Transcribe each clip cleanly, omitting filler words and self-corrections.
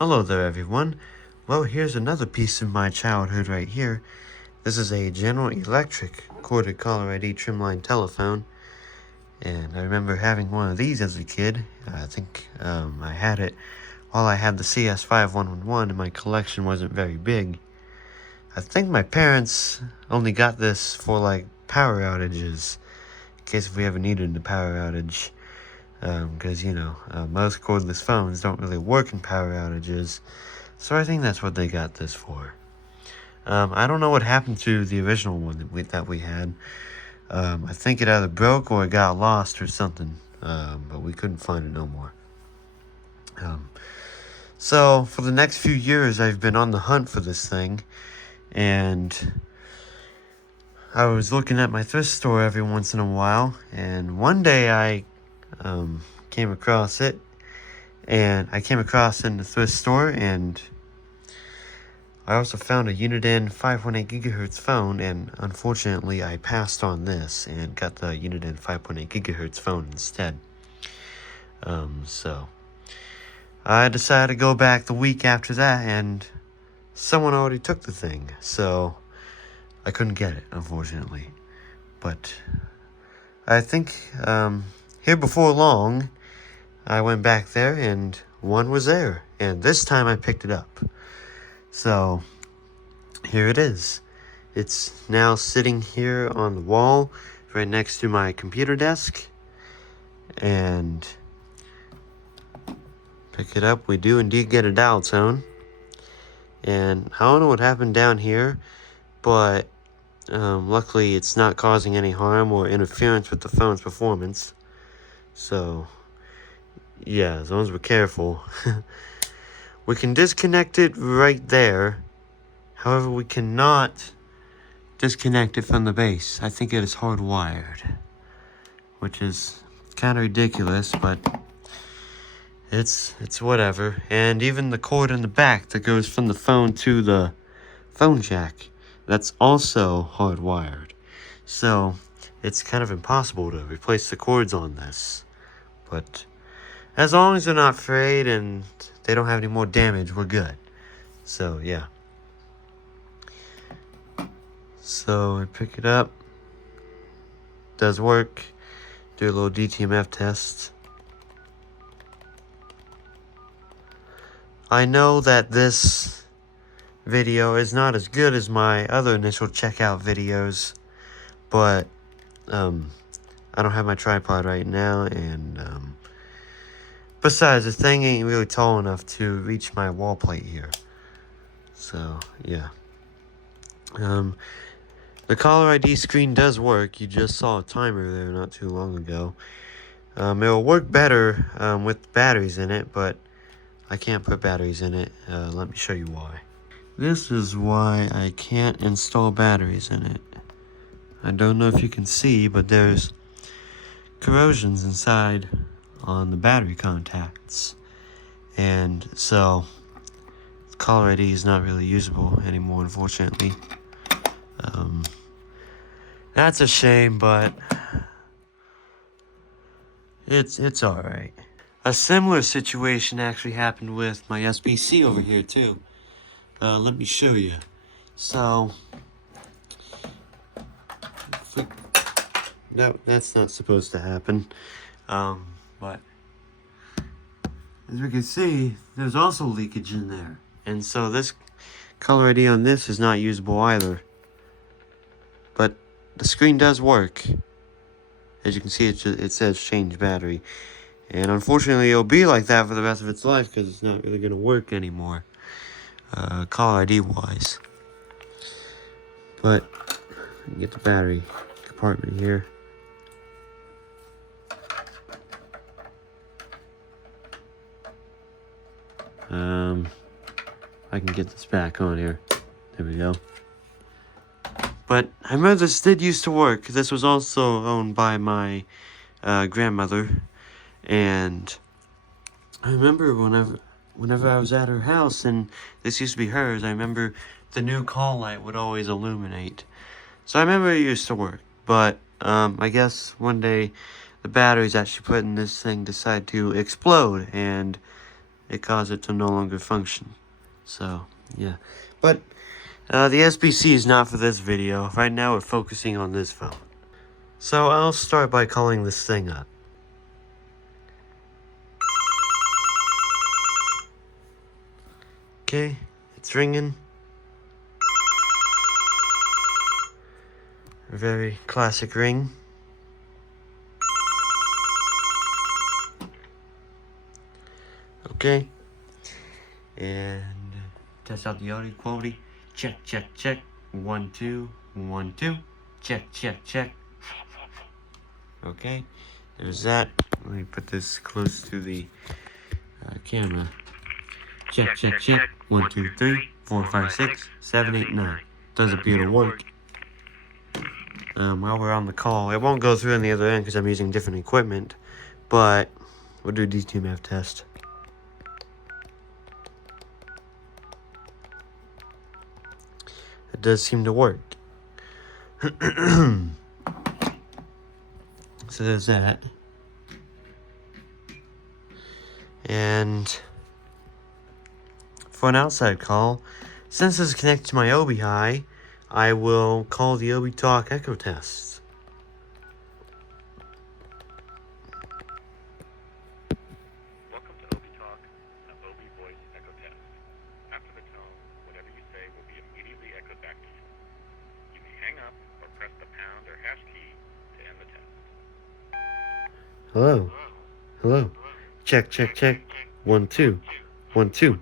Hello there everyone. Well, here's another piece of my childhood right here. This is a General Electric corded caller ID trimline telephone. And I remember having one of these as a kid. I think I had it while I had the CS5111 and my collection wasn't very big. I think my parents only got this for like power outages, in case if we ever needed a power outage. Because, most cordless phones don't really work in power outages, so I think that's what they got this for. I don't know what happened to the original one that we had. I think it either broke or it got lost or something, but we couldn't find it no more. So, for the next few years, I've been on the hunt for this thing, and I was looking at my thrift store every once in a while, and one day I came across it, and I came across it in the thrift store, and I also found a Uniden 5.8 gigahertz phone, and unfortunately I passed on this and got the Uniden 5.8 gigahertz phone instead. So I decided to go back the week after that, and someone already took the thing, so I couldn't get it, unfortunately. But I think here before long, I went back there and one was there, and this time I picked it up. So here it is. It's now sitting here on the wall right next to my computer desk, and pick it up, we do indeed get a dial tone. And I don't know what happened down here, but luckily it's not causing any harm or interference with the phone's performance. So yeah, as long as we're careful. We can disconnect it right there. However, we cannot disconnect it from the base. I think it is hardwired, which is kind of ridiculous, but it's whatever. And even the cord in the back that goes from the phone to the phone jack, that's also hardwired. So it's kind of impossible to replace the cords on this. But as long as they're not frayed and they don't have any more damage, we're good. So yeah. So I pick it up. Does work. Do a little DTMF test. I know that this video is not as good as my other initial checkout videos, but I don't have my tripod right now, and besides, the thing ain't really tall enough to reach my wall plate here. So yeah. The caller ID screen does work. You just saw a timer there not too long ago. It will work better with batteries in it, but I can't put batteries in it. Let me show you why. This is why I can't install batteries in it. I don't know if you can see, but there's corrosions inside on the battery contacts. And so, caller ID is not really usable anymore, unfortunately. That's a shame, but it's alright. A similar situation actually happened with my SBC over here too. Let me show you. So, no, that's not supposed to happen. But as we can see, there's also leakage in there, and so this color ID on this is not usable either. But the screen does work. As you can see, it says change battery. And unfortunately, it'll be like that for the rest of its life because it's not really going to work anymore, caller ID wise. But, get the battery compartment here. I can get this back on here. There we go. But I remember this did used to work. This was also owned by my grandmother, and I remember whenever I was at her house and this used to be hers, I remember the new call light would always illuminate. So I remember it used to work, but I guess one day the batteries that she put in this thing decided to explode, and it caused it to no longer function. So, yeah. But, the SBC is not for this video. Right now we're focusing on this phone. So I'll start by calling this thing up. Okay, it's ringing. A very classic ring. Okay. And test out the audio quality. Check, check, check. 1, 2, 1, 2. Check, check, check. Okay, there's that. Let me put this close to the camera. Check, check, check. 1, 2, 3, 4, 5, 6, 7, 8, 9. Does appear to work. While we're on the call, it won't go through on the other end because I'm using different equipment, but we'll do a DTMF test. It does seem to work. So there's that. And for an outside call, since this is connected to my Obi-Hi, I will call the ObiTalk Echo Test. Welcome to ObiTalk, the Obi Voice Echo Test. After the tone, whatever you say will be immediately echoed back to you. You may hang up or press the pound or hash key to end the test. Hello. Hello. Check, check, check. 1, 2. 1, 2.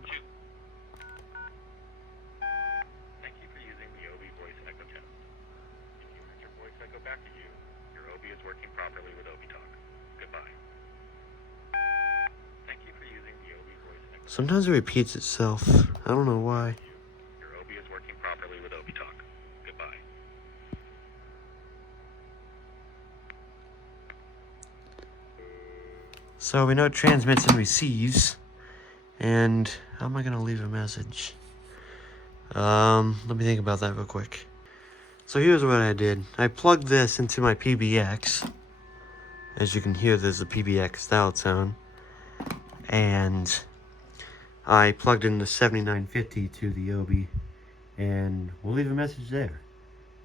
Thank you for using the Obi Voice Echo Test. If you want your voice echo back to you, your Obi is working properly with ObiTalk. Goodbye. Thank you for using the Obi Voice Echo Test. Sometimes it repeats itself. I don't know why. Your Obi is working properly with ObiTalk. Goodbye. So we know it transmits and receives. And how am I going to leave a message? Let me think about that real quick. So here's what I did. I plugged this into my PBX. As you can hear, there's a PBX dial tone. And I plugged in the 7950 to the Obi. And we'll leave a message there.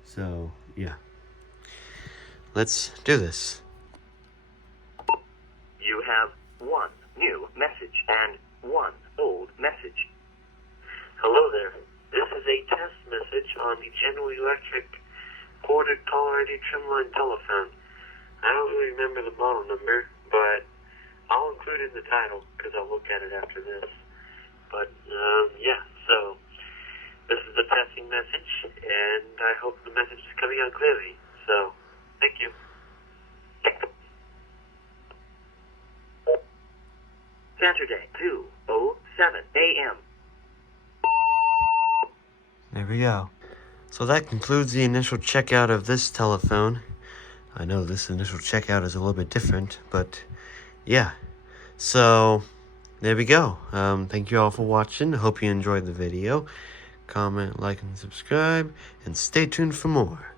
So, yeah. Let's do this. You have one new message and one old message. Hello there. This is a test message on the General Electric corded caller ID trimline telephone. I don't really remember the model number, but I'll include it in the title because I'll look at it after this. But, yeah, so this is the testing message, and I hope the message is coming out clearly. So, thank you. Saturday, 2:07 a.m. There we go. So that concludes the initial checkout of this telephone. I know this initial checkout is a little bit different, but yeah. So there we go. Thank you all for watching. Hope you enjoyed the video. Comment, like, and subscribe, and stay tuned for more.